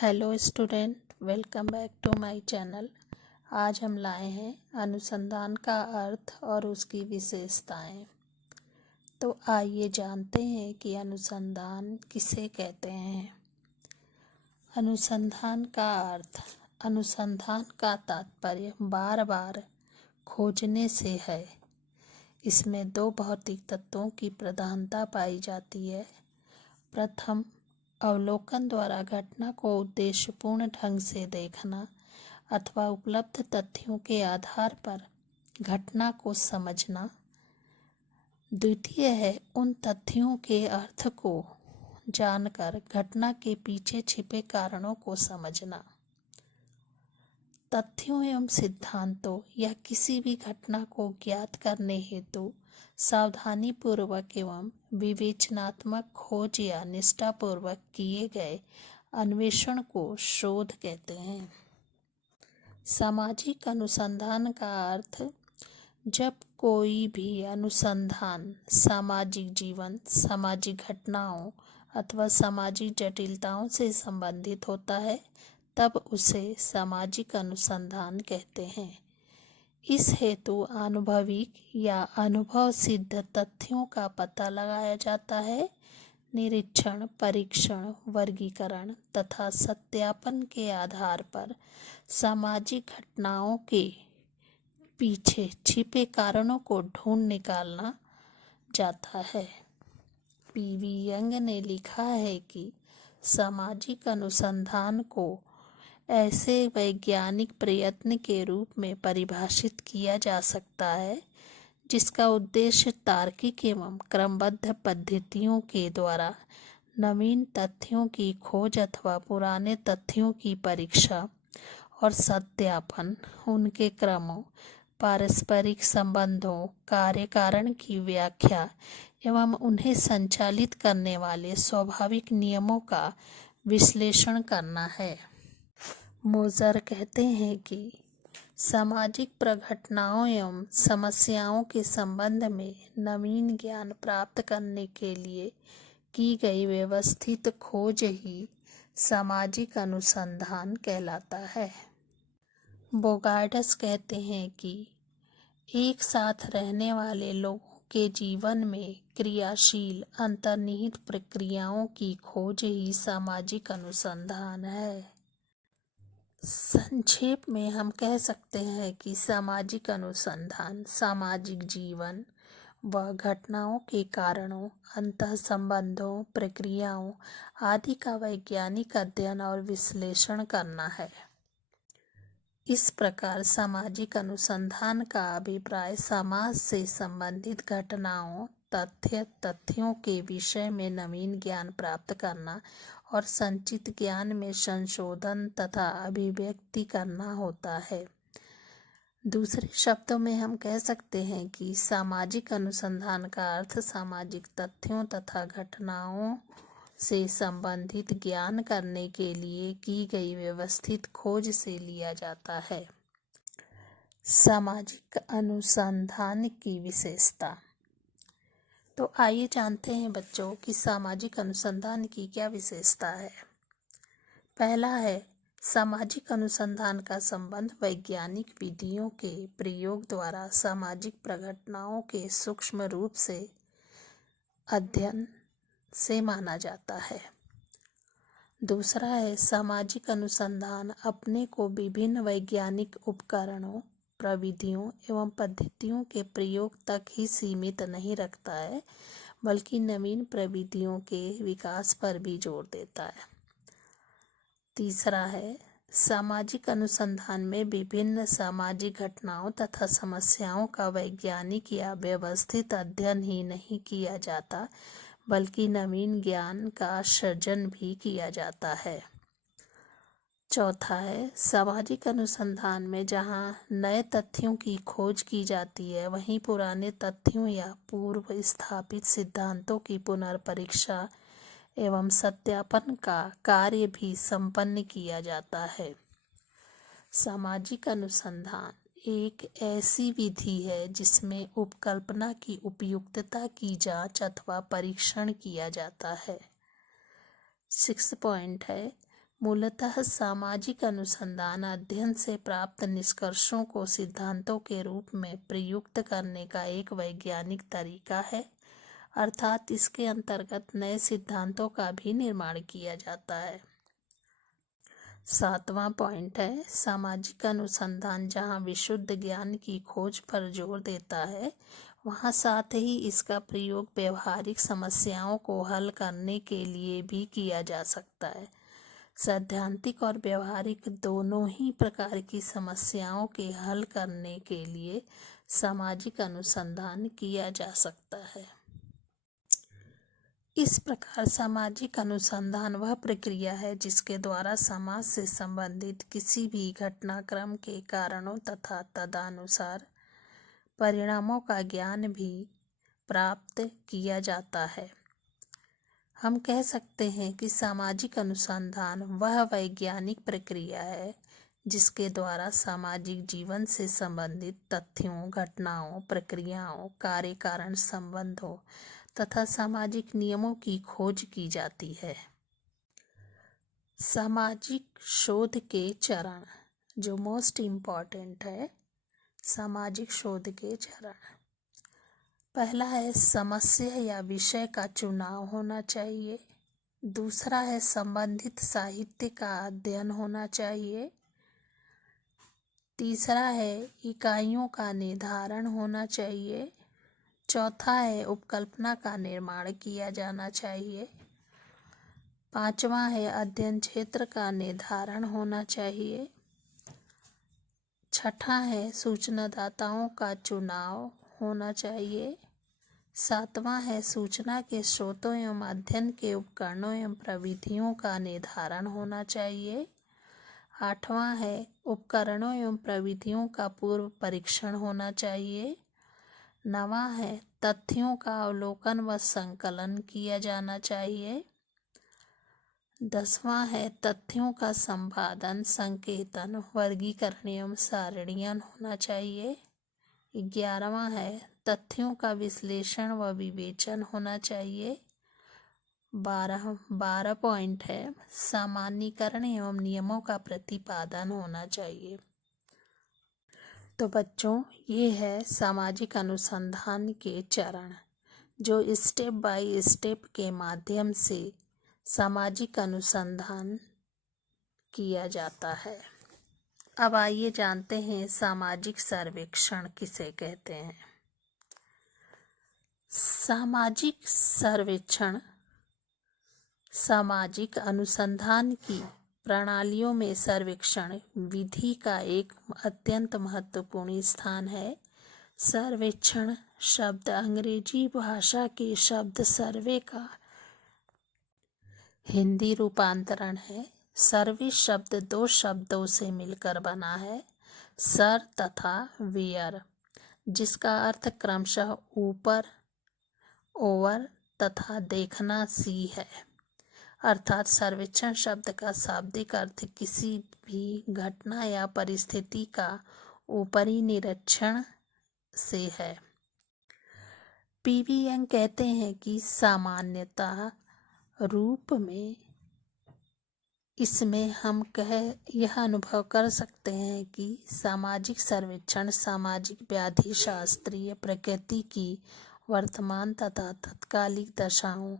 Hello student, welcome back to my channel. आज हम लाए हैं अनुसंधान का अर्थ और उसकी विशेषताएं। तो आइए जानते हैं कि अनुसंधान किसे कहते हैं। अनुसंधान का अर्थ, अनुसंधान का तात्पर्य बार बार खोजने से है। इसमें दो भौतिक तत्वों की प्रधानता पाई जाती है। प्रथम, अवलोकन द्वारा घटना को उद्देश्यपूर्ण ढंग से देखना अथवा उपलब्ध तथ्यों के आधार पर घटना को समझना। द्वितीय है उन तथ्यों के अर्थ को जानकर घटना के पीछे छिपे कारणों को समझना। तथ्यों एवं सिद्धांतों या किसी भी घटना को ज्ञात करने हेतु सावधानी पूर्वक एवं विवेचनात्मक खोज या निष्ठापूर्वक किए गए अन्वेषण को शोध कहते हैं। सामाजिक अनुसंधान का अर्थ, जब कोई भी अनुसंधान सामाजिक जीवन, सामाजिक घटनाओं अथवा सामाजिक जटिलताओं से संबंधित होता है तब उसे सामाजिक अनुसंधान कहते हैं। इस हेतु आनुभविक या अनुभव सिद्ध तथ्यों का पता लगाया जाता है। निरीक्षण, परीक्षण, वर्गीकरण तथा सत्यापन के आधार पर सामाजिक घटनाओं के पीछे छिपे कारणों को ढूंढ निकालना जाता है। पीवी यंग ने लिखा है कि सामाजिक अनुसंधान को ऐसे वैज्ञानिक प्रयत्न के रूप में परिभाषित किया जा सकता है जिसका उद्देश्य तार्किक एवं क्रमबद्ध पद्धतियों के द्वारा नवीन तथ्यों की खोज अथवा पुराने तथ्यों की परीक्षा और सत्यापन, उनके क्रमों, पारस्परिक संबंधों, कार्य कारण की व्याख्या एवं उन्हें संचालित करने वाले स्वाभाविक नियमों का विश्लेषण करना है। मोजर कहते हैं कि सामाजिक प्रघटनाओं एवं समस्याओं के संबंध में नवीन ज्ञान प्राप्त करने के लिए की गई व्यवस्थित खोज ही सामाजिक अनुसंधान कहलाता है। बोगार्डस कहते हैं कि एक साथ रहने वाले लोगों के जीवन में क्रियाशील अंतर्निहित प्रक्रियाओं की खोज ही सामाजिक अनुसंधान है। संक्षेप में हम कह सकते हैं कि सामाजिक अनुसंधान सामाजिक जीवन व घटनाओं के कारणों, अंतःसंबंधों, प्रक्रियाओं आदि का वैज्ञानिक अध्ययन और विश्लेषण करना है। इस प्रकार सामाजिक अनुसंधान का अभिप्राय समाज से संबंधित घटनाओं, तथ्यों के विषय में नवीन ज्ञान प्राप्त करना और संचित ज्ञान में संशोधन तथा अभिव्यक्ति करना होता है। दूसरे शब्दों में हम कह सकते हैं कि सामाजिक अनुसंधान का अर्थ सामाजिक तथ्यों तथा घटनाओं से संबंधित ज्ञान करने के लिए की गई व्यवस्थित खोज से लिया जाता है। सामाजिक अनुसंधान की विशेषता। तो आइए जानते हैं बच्चों कि सामाजिक अनुसंधान की क्या विशेषता है। पहला है, सामाजिक अनुसंधान का संबंध वैज्ञानिक विधियों के प्रयोग द्वारा सामाजिक प्रघटनाओं के सूक्ष्म रूप से अध्ययन से माना जाता है। दूसरा है, सामाजिक अनुसंधान अपने को विभिन्न वैज्ञानिक उपकरणों, प्रविधियों एवं पद्धतियों के प्रयोग तक ही सीमित नहीं रखता है बल्कि नवीन प्रविधियों के विकास पर भी जोर देता है। तीसरा है, सामाजिक अनुसंधान में विभिन्न सामाजिक घटनाओं तथा समस्याओं का वैज्ञानिक या व्यवस्थित अध्ययन ही नहीं किया जाता बल्कि नवीन ज्ञान का सृजन भी किया जाता है। चौथा है, सामाजिक अनुसंधान में जहाँ नए तथ्यों की खोज की जाती है वहीं पुराने तथ्यों या पूर्व स्थापित सिद्धांतों की पुनर्परीक्षा एवं सत्यापन का कार्य भी संपन्न किया जाता है। सामाजिक अनुसंधान एक ऐसी विधि है जिसमें उपकल्पना की उपयुक्तता की जांच अथवा परीक्षण किया जाता है। 6 पॉइंट है, मूलतः सामाजिक अनुसंधान अध्ययन से प्राप्त निष्कर्षों को सिद्धांतों के रूप में प्रयुक्त करने का एक वैज्ञानिक तरीका है, अर्थात इसके अंतर्गत नए सिद्धांतों का भी निर्माण किया जाता है। 7वां पॉइंट है, सामाजिक अनुसंधान जहाँ विशुद्ध ज्ञान की खोज पर जोर देता है, वहाँ साथ ही इसका प्रयोग व्यवहारिक समस्याओं को हल करने के लिए भी किया जा सकता है। सैद्धांतिक और व्यवहारिक दोनों ही प्रकार की समस्याओं के हल करने के लिए सामाजिक अनुसंधान किया जा सकता है। इस प्रकार सामाजिक अनुसंधान वह प्रक्रिया है जिसके द्वारा समाज से संबंधित किसी भी घटनाक्रम के कारणों तथा तदनुसार परिणामों का ज्ञान भी प्राप्त किया जाता है। हम कह सकते हैं कि सामाजिक अनुसंधान वह वैज्ञानिक प्रक्रिया है जिसके द्वारा सामाजिक जीवन से संबंधित तथ्यों, घटनाओं, प्रक्रियाओं, कार्य कारण संबंधों तथा सामाजिक नियमों की खोज की जाती है। सामाजिक शोध के चरण, जो मोस्ट इम्पॉर्टेंट है, सामाजिक शोध के चरण। पहला है समस्या या विषय का चुनाव होना चाहिए। दूसरा है संबंधित साहित्य का अध्ययन होना चाहिए। तीसरा है इकाइयों का निर्धारण होना चाहिए। चौथा है उपकल्पना का निर्माण किया जाना चाहिए। पांचवा है अध्ययन क्षेत्र का निर्धारण होना चाहिए। छठा है सूचनादाताओं का चुनाव होना चाहिए। सातवां है सूचना के स्रोतों एवं अध्ययन के उपकरणों एवं प्रविधियों का निर्धारण होना चाहिए। आठवां है उपकरणों एवं प्रविधियों का पूर्व परीक्षण होना चाहिए। नवां है तथ्यों का अवलोकन व संकलन किया जाना चाहिए। 10वां है तथ्यों का संपादन, संकेतन, वर्गीकरण एवं सारणीकरण होना चाहिए। 11वां है तथ्यों का विश्लेषण व विवेचन होना चाहिए। 12 पॉइंट है सामान्यीकरण एवं नियमों का प्रतिपादन होना चाहिए। तो बच्चों, ये है सामाजिक अनुसंधान के चरण, जो स्टेप बाय स्टेप के माध्यम से सामाजिक अनुसंधान किया जाता है। अब आइए जानते हैं सामाजिक सर्वेक्षण किसे कहते हैं। सामाजिक सर्वेक्षण सामाजिक अनुसंधान की प्रणालियों में सर्वेक्षण विधि का एक अत्यंत महत्वपूर्ण स्थान है। सर्वेक्षण शब्द अंग्रेजी भाषा के शब्द सर्वे का हिंदी रूपांतरण है। सर्वे शब्द दो शब्दों से मिलकर बना है, सर तथा वेयर, जिसका अर्थ क्रमशः ऊपर, ओवर तथा देखना सी है। अर्थात सर्वेक्षण शब्द का शाब्दिक अर्थ किसी भी घटना या परिस्थिति का ऊपरी निरीक्षण से है। पीवी यंग कहते हैं कि सामान्यतः रूप में इसमें हम यह अनुभव कर सकते हैं कि सामाजिक सर्वेक्षण सामाजिक व्याधि शास्त्रीय प्रकृति की वर्तमान तथा तत्कालिक दशाओं,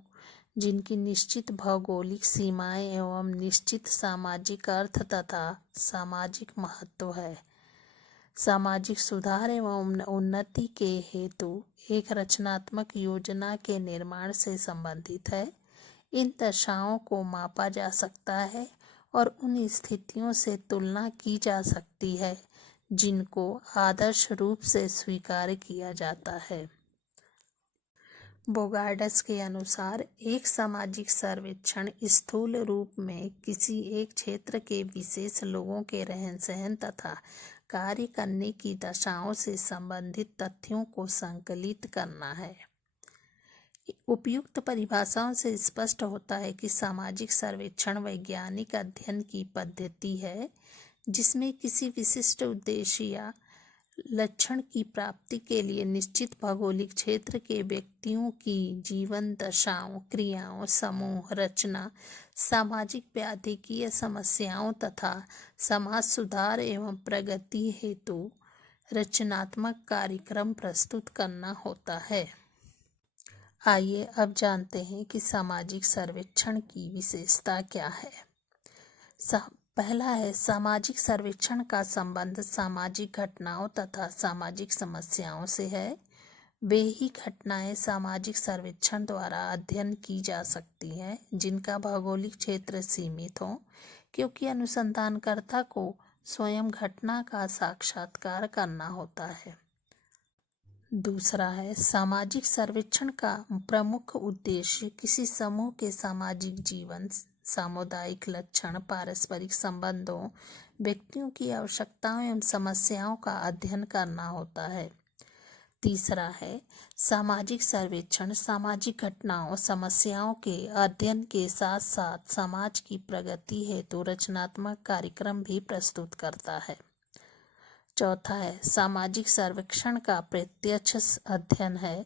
जिनकी निश्चित भौगोलिक सीमाएं एवं निश्चित सामाजिक अर्थ तथा सामाजिक महत्व है, सामाजिक सुधार एवं उन्नति के हेतु एक रचनात्मक योजना के निर्माण से संबंधित है। इन दशाओं को मापा जा सकता है और उन स्थितियों से तुलना की जा सकती है जिनको आदर्श रूप से स्वीकार किया जाता है। बोगार्ड्स के अनुसार एक सामाजिक सर्वेक्षण स्थूल रूप में किसी एक क्षेत्र के विशेष लोगों के रहन सहन तथा कार्य करने की दशाओं से संबंधित तथ्यों को संकलित करना है। उपयुक्त परिभाषाओं से स्पष्ट होता है कि सामाजिक सर्वेक्षण वैज्ञानिक अध्ययन की पद्धति है जिसमें किसी विशिष्ट उद्देश्य या लक्षण की प्राप्ति के लिए निश्चित भौगोलिक क्षेत्र के व्यक्तियों की जीवन दशाओं, क्रियाओं, समूह रचना, सामाजिक व्याधिकीय समस्याओं तथा समाज सुधार एवं प्रगति हेतु रचनात्मक कार्यक्रम प्रस्तुत करना होता है। आइए अब जानते हैं कि सामाजिक सर्वेक्षण की विशेषता क्या है। पहला है, सामाजिक सर्वेक्षण का संबंध सामाजिक घटनाओं तथा सामाजिक समस्याओं से है। वे ही घटनाएं सामाजिक सर्वेक्षण द्वारा अध्ययन की जा सकती हैं जिनका भौगोलिक क्षेत्र सीमित हो, क्योंकि अनुसंधानकर्ता को स्वयं घटना का साक्षात्कार करना होता है। दूसरा है, सामाजिक सर्वेक्षण का प्रमुख उद्देश्य किसी समूह के सामाजिक जीवन, सामुदायिक लक्षण, पारस्परिक संबंधों, व्यक्तियों की आवश्यकताओं एवं समस्याओं का अध्ययन करना होता है। तीसरा है, सामाजिक सर्वेक्षण सामाजिक घटनाओं, समस्याओं के अध्ययन के साथ साथ समाज की प्रगति हेतु रचनात्मक कार्यक्रम भी प्रस्तुत करता है। चौथा है, सामाजिक सर्वेक्षण का प्रत्यक्ष अध्ययन है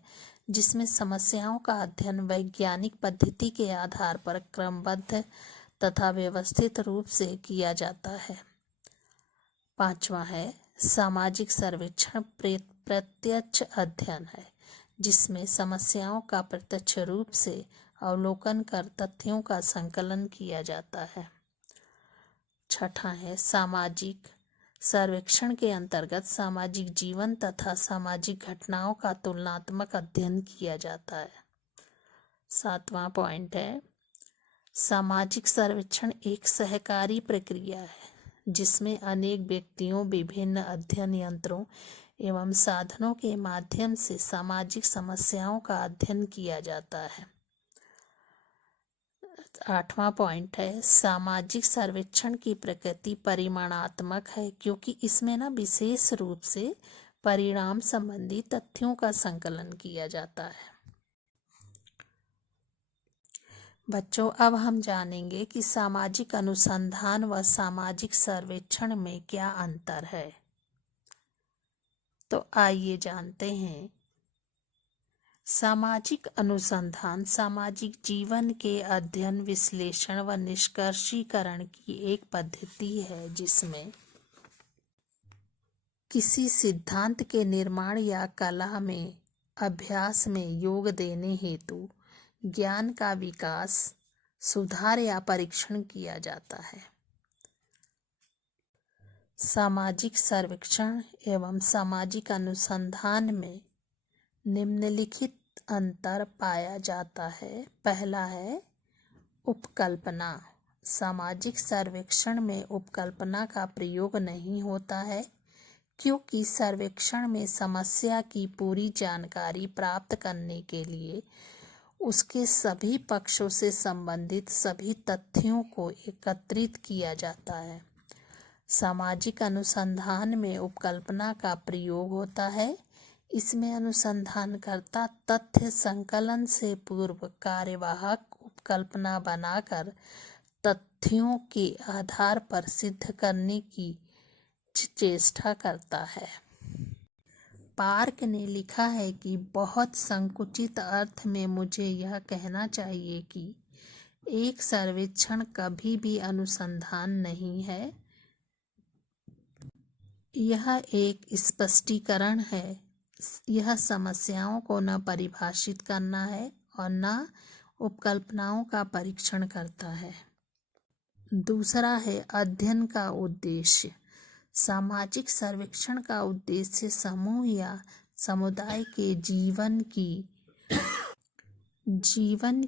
जिसमें समस्याओं का अध्ययन वैज्ञानिक पद्धति के आधार पर क्रमबद्ध तथा व्यवस्थित रूप से किया जाता है। पांचवा है, सामाजिक सर्वेक्षण प्रत्यक्ष अध्ययन है जिसमें समस्याओं का प्रत्यक्ष रूप से अवलोकन कर तथ्यों का संकलन किया जाता है। छठा है, सामाजिक सर्वेक्षण के अंतर्गत सामाजिक जीवन तथा सामाजिक घटनाओं का तुलनात्मक अध्ययन किया जाता है। सातवां पॉइंट है, सामाजिक सर्वेक्षण एक सहकारी प्रक्रिया है जिसमें अनेक व्यक्तियों, विभिन्न अध्ययन यंत्रों एवं साधनों के माध्यम से सामाजिक समस्याओं का अध्ययन किया जाता है। आठवां पॉइंट है, सामाजिक सर्वेक्षण की प्रकृति परिमाणात्मक है क्योंकि इसमें विशेष रूप से परिणाम संबंधी तथ्यों का संकलन किया जाता है। बच्चों, अब हम जानेंगे कि सामाजिक अनुसंधान व सामाजिक सर्वेक्षण में क्या अंतर है। तो आइए जानते हैं। सामाजिक अनुसंधान सामाजिक जीवन के अध्ययन, विश्लेषण व निष्कर्षीकरण की एक पद्धति है जिसमें किसी सिद्धांत के निर्माण या कला में अभ्यास में योग देने हेतु ज्ञान का विकास, सुधार या परीक्षण किया जाता है। सामाजिक सर्वेक्षण एवं सामाजिक अनुसंधान में निम्नलिखित अंतर पाया जाता है। पहला है, उपकल्पना। सामाजिक सर्वेक्षण में उपकल्पना का प्रयोग नहीं होता है क्योंकि सर्वेक्षण में समस्या की पूरी जानकारी प्राप्त करने के लिए उसके सभी पक्षों से संबंधित सभी तथ्यों को एकत्रित किया जाता है। सामाजिक अनुसंधान में उपकल्पना का प्रयोग होता है। इसमें अनुसंधानकर्ता तथ्य संकलन से पूर्व कार्यवाहक उपकल्पना बनाकर तथ्यों के आधार पर सिद्ध करने की चेष्टा करता है। पार्क ने लिखा है कि बहुत संकुचित अर्थ में मुझे यह कहना चाहिए कि एक सर्वेक्षण कभी भी अनुसंधान नहीं है। यह एक स्पष्टीकरण है। यह समस्याओं को न परिभाषित करना है और न उपकल्पनाओं का परीक्षण करता है। दूसरा है, अध्ययन का उद्देश्य। सामाजिक सर्वेक्षण का उद्देश्य समूह या समुदाय के जीवन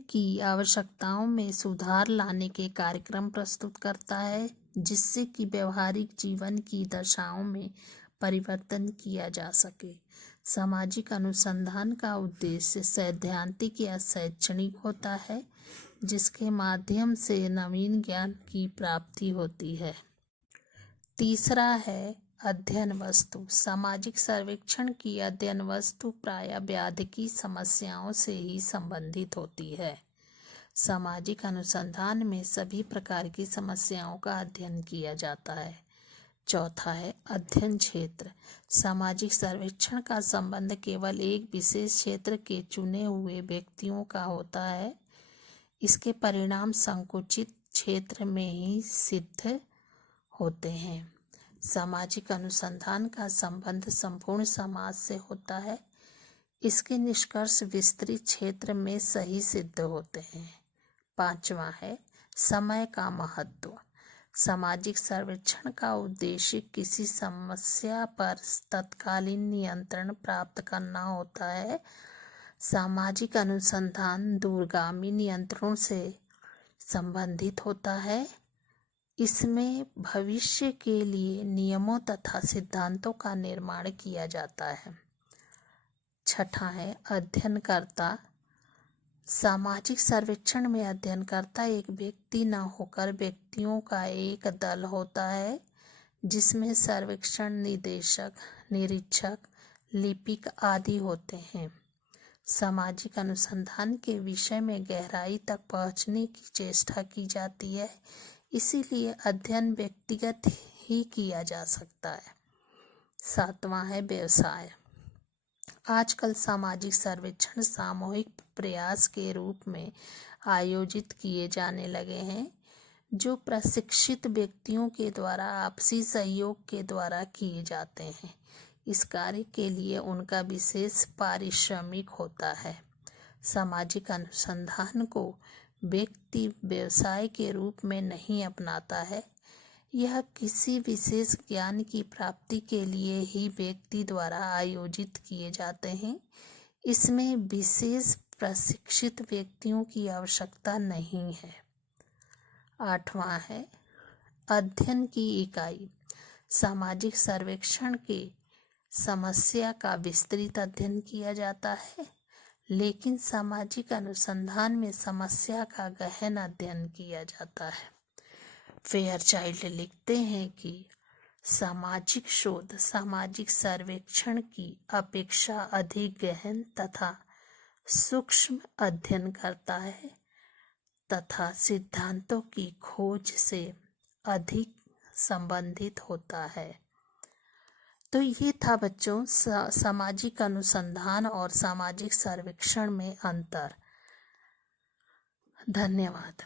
की आवश्यकताओं में सुधार लाने के कार्यक्रम प्रस्तुत करता है जिससे कि व्यवहारिक जीवन की दशाओं में परिवर्तन किया जा सके। सामाजिक अनुसंधान का उद्देश्य सैद्धांतिक या शैक्षणिक होता है जिसके माध्यम से नवीन ज्ञान की प्राप्ति होती है। तीसरा है, अध्ययन वस्तु। सामाजिक सर्वेक्षण की अध्ययन वस्तु प्रायः व्याधिकी समस्याओं से ही संबंधित होती है। सामाजिक अनुसंधान में सभी प्रकार की समस्याओं का अध्ययन किया जाता है। चौथा है, अध्ययन क्षेत्र। सामाजिक सर्वेक्षण का संबंध केवल एक विशेष क्षेत्र के चुने हुए व्यक्तियों का होता है। इसके परिणाम संकुचित क्षेत्र में ही सिद्ध होते हैं। सामाजिक अनुसंधान का संबंध संपूर्ण समाज से होता है। इसके निष्कर्ष विस्तृत क्षेत्र में सही सिद्ध होते हैं। 5वां है समय का महत्व। सामाजिक सर्वेक्षण का उद्देश्य किसी समस्या पर तत्कालीन नियंत्रण प्राप्त करना होता है। सामाजिक अनुसंधान दूरगामी नियंत्रणों से संबंधित होता है। इसमें भविष्य के लिए नियमों तथा सिद्धांतों का निर्माण किया जाता है। 6वां है अध्ययनकर्ता। सामाजिक सर्वेक्षण में अध्ययनकर्ता एक व्यक्ति न होकर व्यक्तियों का एक दल होता है, जिसमें सर्वेक्षण निदेशक, निरीक्षक, लिपिक आदि होते हैं। सामाजिक अनुसंधान के विषय में गहराई तक पहुंचने की चेष्टा की जाती है, इसीलिए अध्ययन व्यक्तिगत ही किया जा सकता है। 7वां है व्यवसाय। आजकल सामाजिक सर्वेक्षण सामूहिक प्रयास के रूप में आयोजित किए जाने लगे हैं, जो प्रशिक्षित व्यक्तियों के द्वारा आपसी सहयोग के द्वारा किए जाते हैं। इस कार्य के लिए उनका विशेष पारिश्रमिक होता है। सामाजिक अनुसंधान को व्यक्ति व्यवसाय के रूप में नहीं अपनाता है। यह किसी विशेष ज्ञान की प्राप्ति के लिए ही व्यक्ति द्वारा आयोजित किए जाते हैं। इसमें विशेष प्रशिक्षित व्यक्तियों की आवश्यकता नहीं है। 8वां है अध्ययन की इकाई। सामाजिक सर्वेक्षण के समस्या का विस्तृत अध्ययन किया जाता है, लेकिन सामाजिक अनुसंधान में समस्या का गहन अध्ययन किया जाता है। फेयरचाइल्ड लिखते हैं कि सामाजिक शोध सामाजिक सर्वेक्षण की अपेक्षा अधिक गहन तथा सूक्ष्म अध्ययन करता है तथा सिद्धांतों की खोज से अधिक संबंधित होता है। तो ये था बच्चों सामाजिक अनुसंधान और सामाजिक सर्वेक्षण में अंतर। धन्यवाद।